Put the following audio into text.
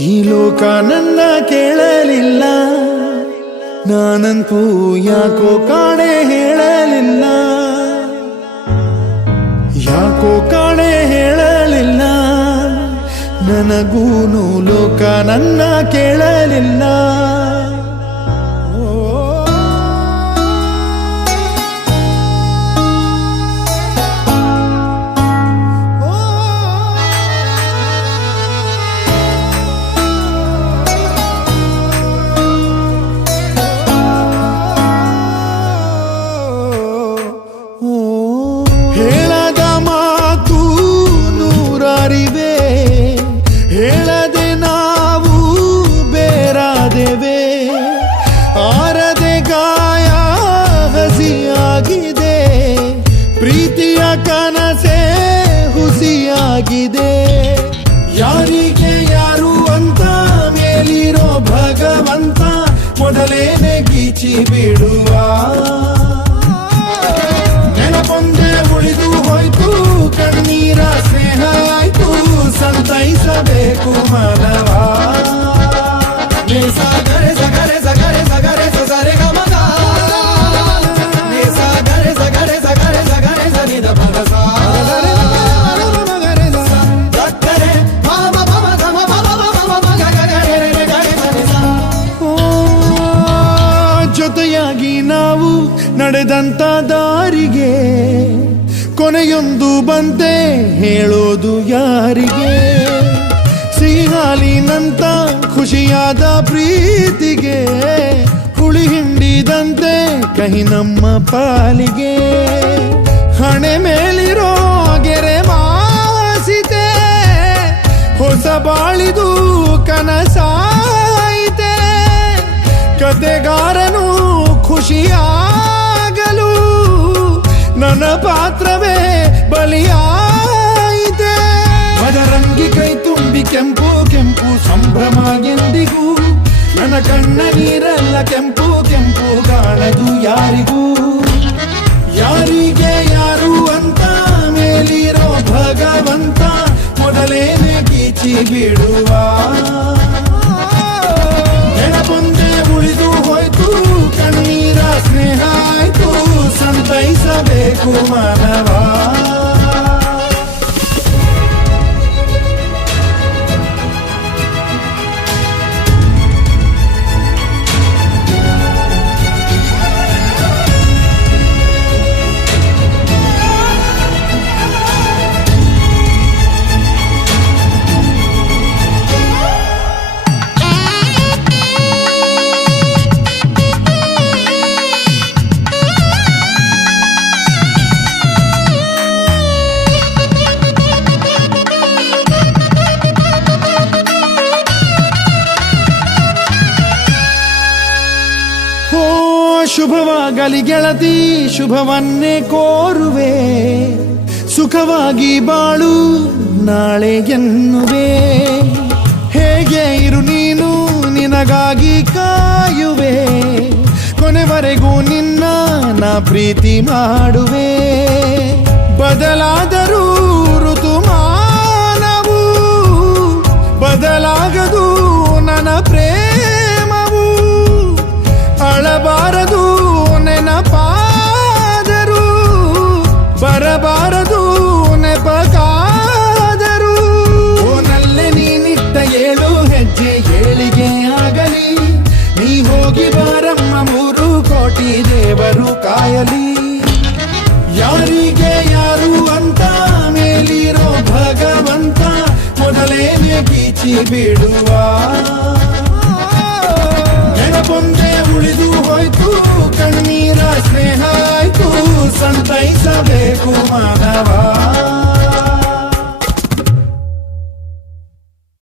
ಈ ಲೋಕ ನನ್ನ ಕೇಳಲಿಲ್ಲ, ನಾನಂತೂ ಯಾಕೋ ಕಾಣೆ ಹೇಳಲಿಲ್ಲ, ಯಾಕೋ ಕಾಣೆ ಹೇಳಲಿಲ್ಲ, ನನಗೂನು ಲೋಕ ನನ್ನ ಕೇಳಲಿಲ್ಲ. ಹೇಳದ ಮಾತು ನೂರಾರಿವೆ, ಹೇಳದೆ ನಾವು ಬೇರಾದೆವೆ, ಆರದೆ ಗಾಯ ಹಸಿಯಾಗಿದೆ, ಪ್ರೀತಿಯ ಕನಸೆ ಹುಸಿಯಾಗಿದೆ. ಯಾರಿಗೆ ಯಾರು ಅಂತ ಮೇಲಿರೋ ಭಗವಂತ ಮೊದಲೇನೆ ಗೀಚಿ ಬಿಡುವ. ನೆನಪೊಂದೆ ಉಳಿದು ಹೋಯ್ತು, ಕಣ್ಣೀರ ಸ್ನೇಹ ಆಯ್ತು, ಸಂತೈಸಬೇಕು ಮನವ. ಸಗರೆ ಸಗರೆ ಸಗರೆ ಸಗರೆ ಸಗರೆ ಗಮಗ, ಸಗರೆ ಸಗರೆ ಸಗರೆ ಸಗರೆ ಸನಿದ ಭಗಸ. ಜೊತೆಯಾಗಿ ನಾವು ನಡೆದಂತ ದಾರಿಗೆ ಕೊನೆಯೊಂದು ಬಂತೆ ಹೇಳೋದು ಯಾರಿಗೆ. ಸಿಹಿ ಹಾಲಿನಂತ ಖುಷಿಯಾದ ಪ್ರೀತಿಗೆ ಹುಳಿ ಹಿಂಡಿದಂತೆ ಕಹಿ ನಮ್ಮ ಪಾಲಿಗೆ. ಹಣೆ ಮೇಲಿರೋ ಗೆರೆ ಮಾಸಿತೆ, ಹೊಸ ಬಾಳಿದು ಕನಸಾಯಿತೆ, ಕತೆಗಾರನು ಖುಷಿಯಾಗಲು ನನ್ನ ಪಾತ್ರವೇ ಬಲಿಯಾಯಿತೆ. ಮದರಂಗಿ ಕೈ ತುಂಬಿ ಕೆಂಪು ಕೆಂಪು ಸಂಭ್ರಮ ಎಂದಿಗೂ, ನನ್ನ ಕಣ್ಣ ನೀರೆಲ್ಲ ಕೆಂಪು ಕೆಂಪು ಕಾಣದು ಯಾರಿಗೂ. ಯಾರಿಗೆ ಯಾರು ಅಂತ ಮೇಲಿರೋ ಭಗವಂತ ಮೊದಲೇನೆ ಗೀಚಿ ಬಿಡುವ. ನೆನಪೊಂದೆ ಉಳಿದು ಹೋಯ್ತು, ಕಣ್ಣೀರ ಸ್ನೇಹ ಆಯ್ತು, ಸಂತೈಸಬೇಕು ಮಾನವ. ಶುಭವಾಗಲಿ ಗೆಳತಿ, ಶುಭವನ್ನೇ ಕೋರುವೆ, ಸುಖವಾಗಿ ಬಾಳು ನಾಳೆ ಎನ್ನುವೆ. ಹೇಗೆ ಇರು ನೀನು, ನಿನಗಾಗಿ ಕಾಯುವೆ, ಕೊನೆವರೆಗೂ ನಿನ್ನ ನಾ ಪ್ರೀತಿ ಮಾಡುವೆ. ಬದಲಾದರೂ ಋತುಮಾನವು ಬದಲಾಗದು ನನ್ನ ಪ್ರೇಮವು. ಅಳಬಾರದು ನೆನಪಾದರು, ಬರಬಾರದು ನೆಪಕಾದರು. ಓನಲ್ಲೇ ನೀನಿಟ್ಟ 7 ಹೆಜ್ಜೆ ಏಳಿಗೆ ಆಗಲಿ, ನೀ ಹೋಗಿ ಬಾರಮ್ಮ 3 ಕೋಟಿ ದೇವರು ಕಾಯಲಿ. ಯಾರಿಗೆ ಯಾರು ಅಂತ ಮೇಲಿರೋ ಭಗವಂತ ಮೊದಲೇನೆ ಗೀಚಿ ಬಿಡುವ. ನೆನಪೊಂದೆ ಉಳಿದು ಹೋಯ್ತು, ಕಣ್ಣೀರ ಸ್ನೇಹ ಆಯ್ತು, ಸಂತೈಸಬೇಕು ಮಾನವ.